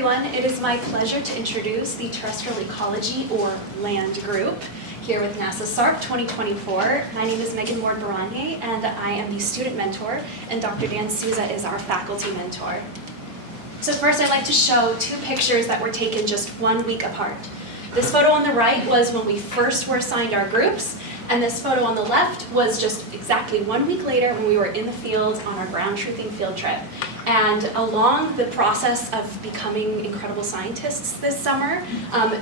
everyone, it is my pleasure to introduce the Terrestrial Ecology, or LAND group, here with NASA SARP 2024. My name is Ward Baranyay, and I am the student mentor, and Dr. Dan Souza is our faculty mentor. So first I'd like to show two pictures that were taken just 1 week apart. This photo on the right was when we first were assigned our groups, and this photo on the left was just exactly 1 week later when we were in the field on our ground truthing field trip. And along the process of becoming incredible scientists this summer,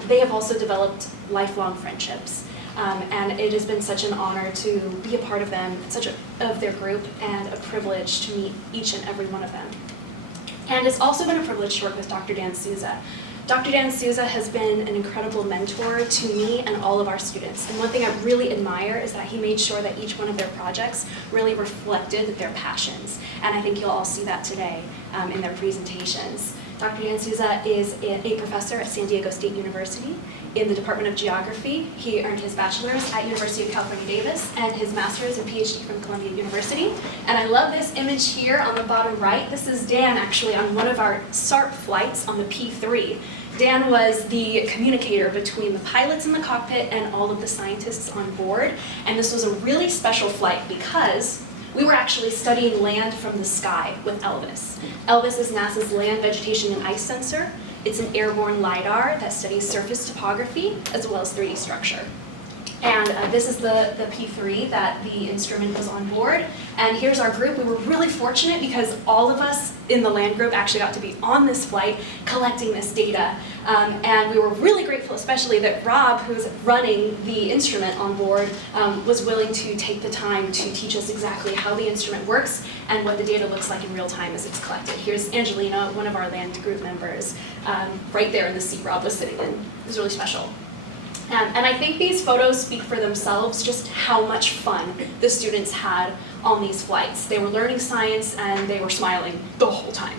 they have also developed lifelong friendships. And it has been such an honor to be a part of them, of their group, and a privilege to meet each and every one of them. And it's also been a privilege to work with Dr. Dan Souza. Dr. Dan Souza has been an incredible mentor to me and all of our students. And one thing I really admire is that he made sure that each one of their projects really reflected their passions. And I think you'll all see that today in their presentations. Dr. Dan Souza is a professor at San Diego State University in the Department of Geography. He earned his bachelor's at University of California, Davis, and his master's and PhD from Columbia University. And I love this image here on the bottom right. This is Dan actually on one of our SARP flights on the P3. Dan was the communicator between the pilots in the cockpit and all of the scientists on board. And this was a really special flight because we were actually studying land from the sky with ELVIS. ELVIS is NASA's Land, Vegetation, and Ice Sensor. It's an airborne LiDAR that studies surface topography as well as 3D structure. And this is the P3 that the instrument was on board. And here's our group. We were really fortunate because all of us in the land group actually got to be on this flight collecting this data. And we were really grateful, especially that Rob, who's running the instrument on board, was willing to take the time to teach us exactly how the instrument works and what the data looks like in real time as it's collected. Here's Angelina, one of our land group members, right there in the seat Rob was sitting in. It was really special. And I think these photos speak for themselves, just how much fun the students had on these flights. They were learning science and they were smiling the whole time.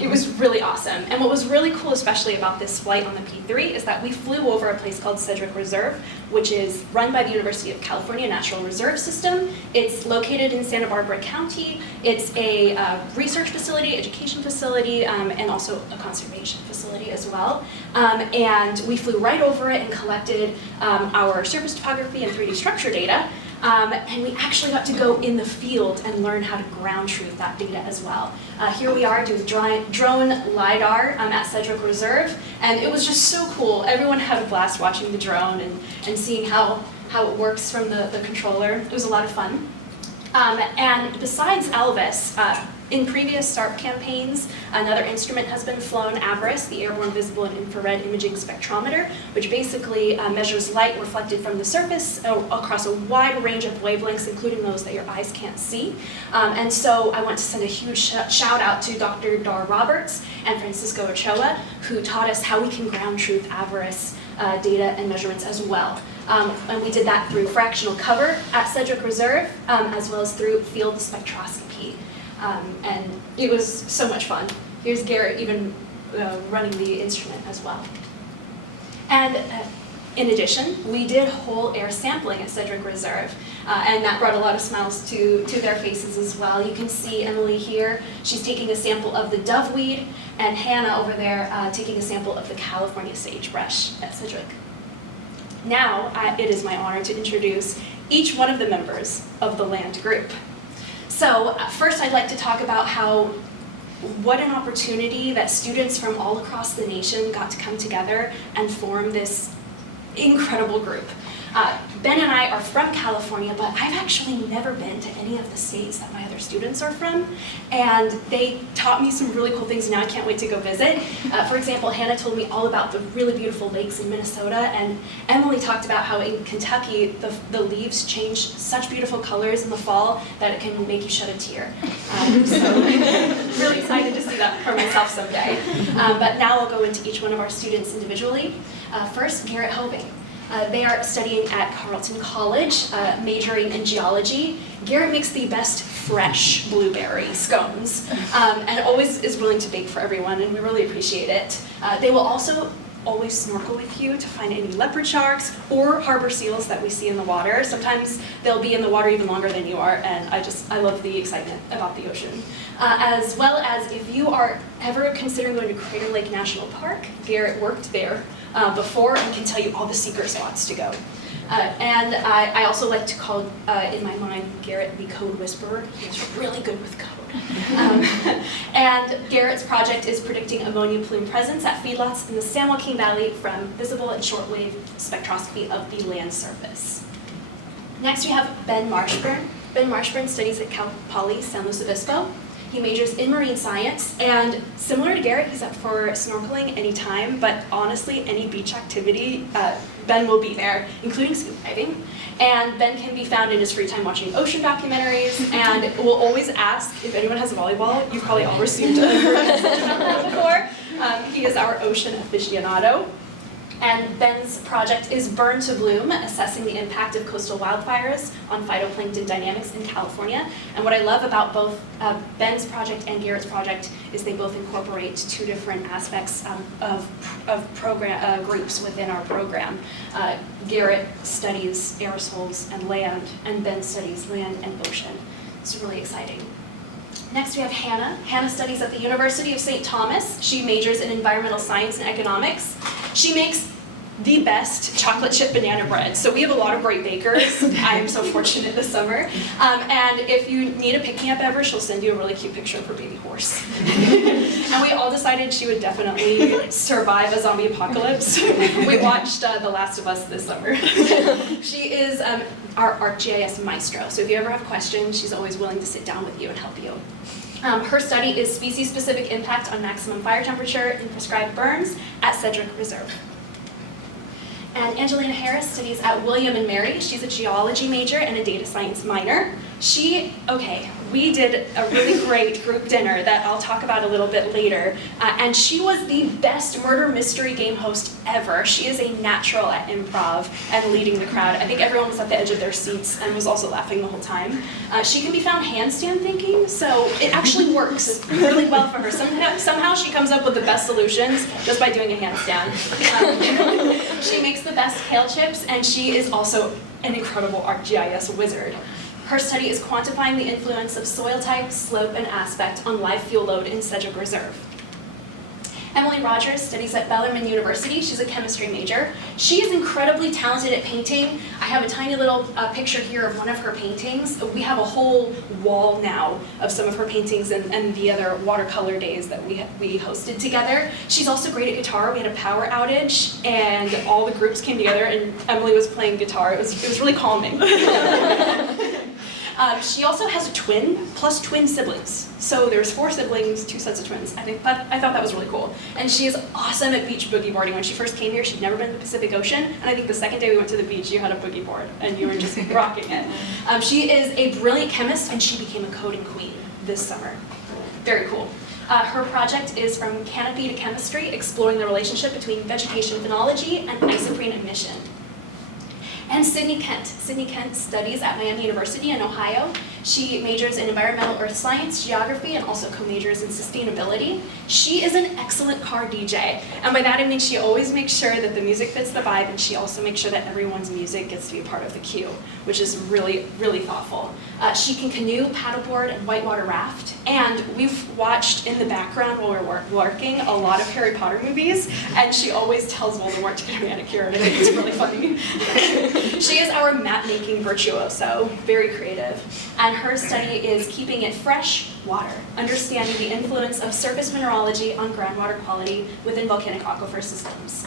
It was really awesome. And what was really cool, especially about this flight on the P3, is that we flew over a place called Sedgwick Reserve, which is run by the University of California Natural Reserve System. It's located in Santa Barbara County. It's a research facility, education facility, and also a conservation facility as well. And we flew right over it and collected our surface topography and 3D structure data. And we actually got to go in the field and learn how to ground truth that data as well. Here we are doing drone LiDAR at Sedgwick Reserve, and it was just so cool. Everyone had a blast watching the drone and seeing how it works from the controller. It was a lot of fun. And besides ELVIS, in previous SARP campaigns, another instrument has been flown, AVIRIS, the Airborne Visible and Infrared Imaging Spectrometer, which basically measures light reflected from the surface across a wide range of wavelengths, including those that your eyes can't see. And so I want to send a huge shout out to Dr. Dar Roberts and Francisco Ochoa, who taught us how we can ground truth AVIRIS data and measurements as well. And we did that through fractional cover at Sedgwick Reserve, as well as through field spectroscopy. And it was so much fun. Here's Garrett even running the instrument as well. And in addition, we did whole air sampling at Sedgwick Reserve, and that brought a lot of smiles to their faces as well. You can see Emily here. She's taking a sample of the doveweed, and Hannah over there taking a sample of the California sagebrush at Sedgwick. Now, it is my honor to introduce each one of the members of the LAND group. So first I'd like to talk about what an opportunity that students from all across the nation got to come together and form this incredible group. Ben and I are from California, but I've actually never been to any of the states that my other students are from, and they taught me some really cool things. Now I can't wait to go visit. For example, Hannah told me all about the really beautiful lakes in Minnesota, and Emily talked about how in Kentucky the leaves change such beautiful colors in the fall that it can make you shed a tear. So really excited to see that for myself someday. But now I'll go into each one of our students individually. First, Garrett Hoving. They are studying at Carleton College, majoring in geology. Garrett makes the best fresh blueberry scones and always is willing to bake for everyone, and we really appreciate it. They will also always snorkel with you to find any leopard sharks or harbor seals that we see in the water. Sometimes they'll be in the water even longer than you are, and I love the excitement about the ocean. As well as if you are ever considering going to Crater Lake National Park, Garrett worked there before and can tell you all the secret spots to go. And I also like to call, in my mind, Garrett the code whisperer. He's really good with code. And Garrett's project is predicting ammonia plume presence at feedlots in the San Joaquin Valley from visible and shortwave spectroscopy of the land surface. Next we have Ben Marshburn. Ben Marshburn studies at Cal Poly San Luis Obispo. He majors in marine science, and similar to Garrett, he's up for snorkeling anytime, but honestly, any beach activity, Ben will be there, including scuba diving. And Ben can be found in his free time watching ocean documentaries, and will always ask if anyone has a volleyball. You've probably all received a message about that before. He is our ocean aficionado. And Ben's project is Burn to Bloom, assessing the impact of coastal wildfires on phytoplankton dynamics in California. And what I love about both Ben's project and Garrett's project is they both incorporate two different aspects of program groups within our program. Garrett studies aerosols and land, and Ben studies land and ocean. It's really exciting. Next we have Hannah. Hannah studies at the University of St. Thomas. She majors in environmental science and economics. She makes the best chocolate chip banana bread. So we have a lot of great bakers. I am so fortunate this summer. And if you need a pick-me-up ever, she'll send you a really cute picture of her baby horse. And we all decided she would definitely survive a zombie apocalypse. We watched The Last of Us this summer. She is our ArcGIS maestro. So if you ever have questions, she's always willing to sit down with you and help you. Her study is species-specific impact on maximum fire temperature in prescribed burns at Sedgwick Reserve. And Angelina Harris studies at William & Mary. She's a geology major and a data science minor. We did a really great group dinner that I'll talk about a little bit later, and she was the best murder mystery game host ever. She is a natural at improv and leading the crowd. I think everyone was at the edge of their seats and was also laughing the whole time. She can be found handstand thinking, so it actually works really well for her. Somehow she comes up with the best solutions just by doing a handstand. She makes the best kale chips, and she is also an incredible ArcGIS wizard. Her study is quantifying the influence of soil type, slope, and aspect on live fuel load in Sedgwick Reserve. Emily Rogers studies at Bellarmine University. She's a chemistry major. She is incredibly talented at painting. I have a tiny little picture here of one of her paintings. We have a whole wall now of some of her paintings and the other watercolor days that we hosted together. She's also great at guitar. We had a power outage, and all the groups came together, and Emily was playing guitar. It was really calming. She also has a twin, plus twin siblings. So there's 4 siblings, 2 sets of twins. I thought that was really cool. And she is awesome at beach boogie boarding. When she first came here, she'd never been to the Pacific Ocean, and I think the second day we went to the beach, you had a boogie board, and you were just rocking it. She is a brilliant chemist, and she became a coding queen this summer. Very cool. Her project is From Canopy to Chemistry, exploring the relationship between vegetation phenology and isoprene emission. And Sydney Kent. Sydney Kent studies at Miami University in Ohio. She majors in environmental earth science, geography, and also co-majors in sustainability. She is an excellent car DJ. And by that I mean she always makes sure that the music fits the vibe, and she also makes sure that everyone's music gets to be a part of the queue, which is really, really thoughtful. She can canoe, paddleboard, and whitewater raft. And we've watched in the background while we're working a lot of Harry Potter movies, and she always tells Voldemort to get a manicure, and I think it's really funny. She is our map-making virtuoso, very creative. And her study is keeping it fresh water, understanding the influence of surface mineralogy on groundwater quality within volcanic aquifer systems.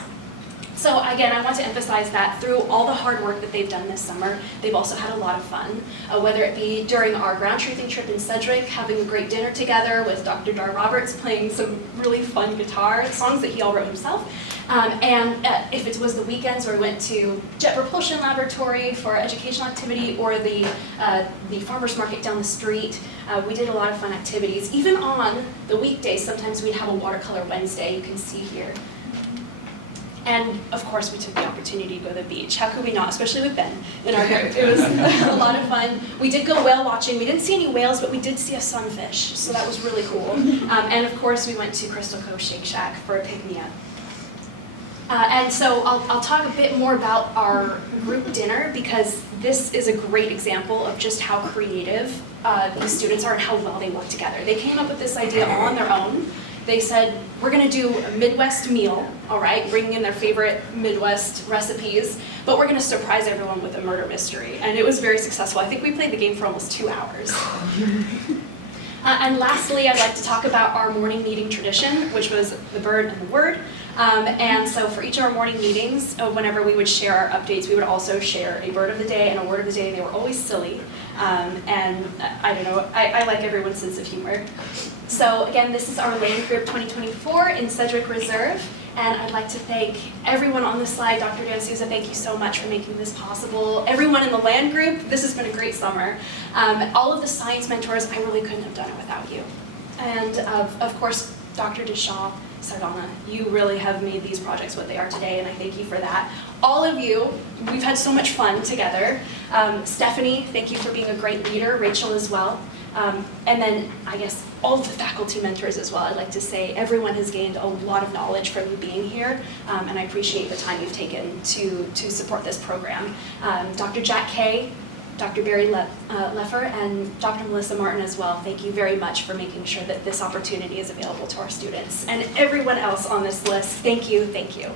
So again, I want to emphasize that through all the hard work that they've done this summer, they've also had a lot of fun, whether it be during our ground truthing trip in Sedgwick, having a great dinner together with Dr. Dar Roberts playing some really fun guitar songs that he all wrote himself, and if it was the weekends where we went to Jet Propulsion Laboratory for educational activity, or the farmer's market down the street, we did a lot of fun activities. Even on the weekdays, sometimes we'd have a watercolor Wednesday, you can see here. And of course, we took the opportunity to go to the beach. How could we not, especially with Ben in our group? It was a lot of fun. We did go whale watching. We didn't see any whales, but we did see a sunfish, so that was really cool. And of course, we went to Crystal Cove Shake Shack for a pick-me-up. And so I'll talk a bit more about our group dinner because this is a great example of just how creative these students are and how well they work together. They came up with this idea all on their own. They said, we're gonna do a Midwest meal, all right, bringing in their favorite Midwest recipes, but we're gonna surprise everyone with a murder mystery. And it was very successful. I think we played the game for almost 2 hours. And lastly, I'd like to talk about our morning meeting tradition, which was the bird and the word. And so for each of our morning meetings, whenever we would share our updates, we would also share a bird of the day and a word of the day, and they were always silly. And I don't know, I like everyone's sense of humor. So again, this is our Land Group 2024 in Sedgwick Reserve. And I'd like to thank everyone on the slide. Dr. Dan Souza, thank you so much for making this possible. Everyone in the Land Group, this has been a great summer. All of the science mentors, I really couldn't have done it without you. And of course, Dr. Deshaw, Sardana, you really have made these projects what they are today, and I thank you for that. All of you, we've had so much fun together. Stephanie, thank you for being a great leader, Rachel as well. And then, I guess, all of the faculty mentors as well. I'd like to say everyone has gained a lot of knowledge from you being here, and I appreciate the time you've taken to support this program. Dr. Jack Kay, Dr. Barry Leffer, and Dr. Melissa Martin as well, thank you very much for making sure that this opportunity is available to our students. And everyone else on this list, thank you, thank you.